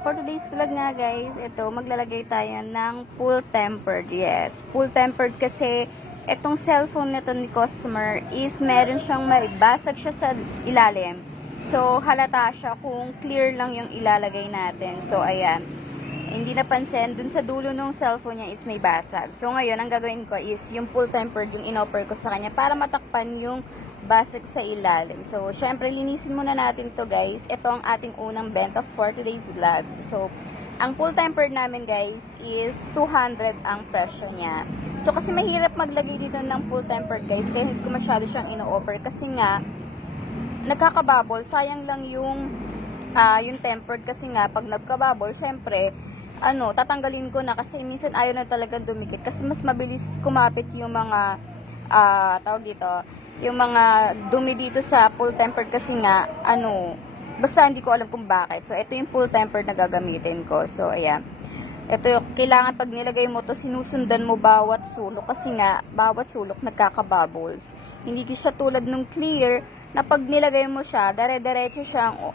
for today's vlog nga guys, ito, maglalagay tayo ng full tempered. Yes, full tempered kasi itong cellphone nito ni customer is meron siyang basag siya sa ilalim. So, halata siya kung clear lang yung ilalagay natin. So, ayan. Hindi napansin, dun sa dulo ng cellphone niya is may basag. So, ngayon, ang gagawin ko is yung full tempered yung in-offer ko sa kanya para matakpan yung basag sa ilalim. So, syempre, linisin muna natin to guys. Ito ang ating unang benta for today's vlog. So, ang full tempered namin guys is 200 ang presyo niya. So, kasi mahirap maglagay dito ng full tempered guys, kaya hindi ko masyado siyang ino-offer. Kasi nga, nagkakabubble. Sayang lang yung tempered kasi nga, pag nagkabubble, syempre, tatanggalin ko na kasi minsan ayaw na talagang dumikit. Kasi mas mabilis kumapit yung mga, tawag dito, yung mga dumi dito sa full tempered kasi nga, basta hindi ko alam kung bakit. So, ito yung full tempered na gagamitin ko. So, ayan. Ito yung, kailangan pag nilagay mo to sinusundan mo bawat sulok. Kasi nga, bawat sulok nagkaka-bubbles. Hindi siya tulad ng clear, na pag nilagay mo siya, dire-diretso siyang,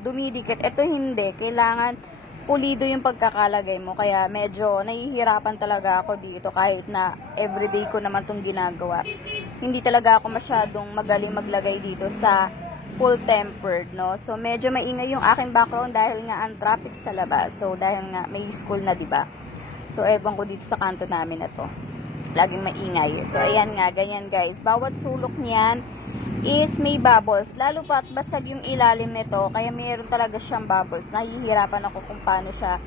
dumidikit. Ito hindi. Kailangan pulido yung pagkakalagay mo. Kaya medyo nahihirapan talaga ako dito kahit na everyday ko naman itong ginagawa. Hindi talaga ako masyadong magaling maglagay dito sa full tempered, no? So, medyo maingay yung aking background dahil nga ang traffic sa labas. So, dahil nga may school na, diba? So, ewan ko dito sa kanto namin na to. Laging maingay. So, ayan nga, ganyan guys. Bawat sulok niyan is may bubbles. Lalo pa at basag yung ilalim nito, kaya mayroon talaga siyang bubbles. Nahihirapan ako kung paano siya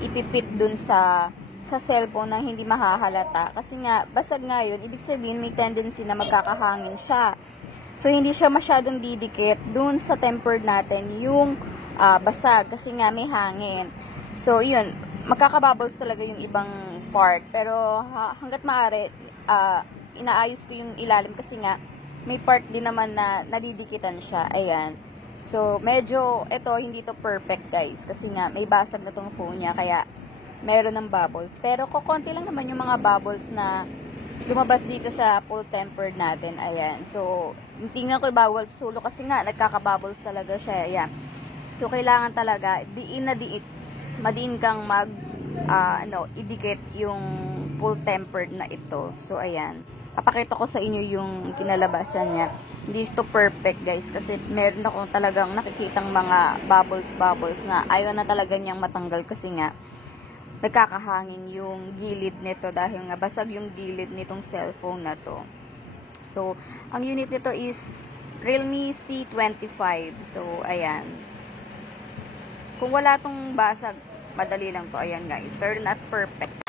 ipipit dun sa cellphone na hindi mahahalata. Kasi nga, basag nga yun, ibig sabihin may tendency na magkakahangin siya. So, hindi siya masyadong didikit dun sa tempered natin yung basag. Kasi nga may hangin. So, yun, magkakabubbles talaga yung ibang part. Pero hanggat maaari, inaayos ko yung ilalim kasi nga may part din naman na nadidikitan siya. Ayan. So, medyo, ito, hindi to perfect, guys. Kasi nga, may basag na tong phone niya. Kaya, meron ng bubbles. Pero, kukunti lang naman yung mga bubbles na lumabas dito sa full tempered natin. Ayan. So, tingnan ko yung bawal sulo. Kasi nga, nagkaka-bubbles talaga siya. Ayan. So, kailangan talaga, madiin kang idikit yung full tempered na ito. So, ayan. Papakita ko sa inyo yung kinalabasan niya. Hindi ito perfect guys kasi meron ako talagang nakikitang mga bubbles na ayaw na talaga niyang matanggal kasi nga nagkakahangin yung gilid nito dahil nga basag yung gilid nitong cellphone na to. So, ang unit nito is Realme C25. So, ayan. Kung wala tong basag, madali lang to. Ayan guys. Pero not perfect.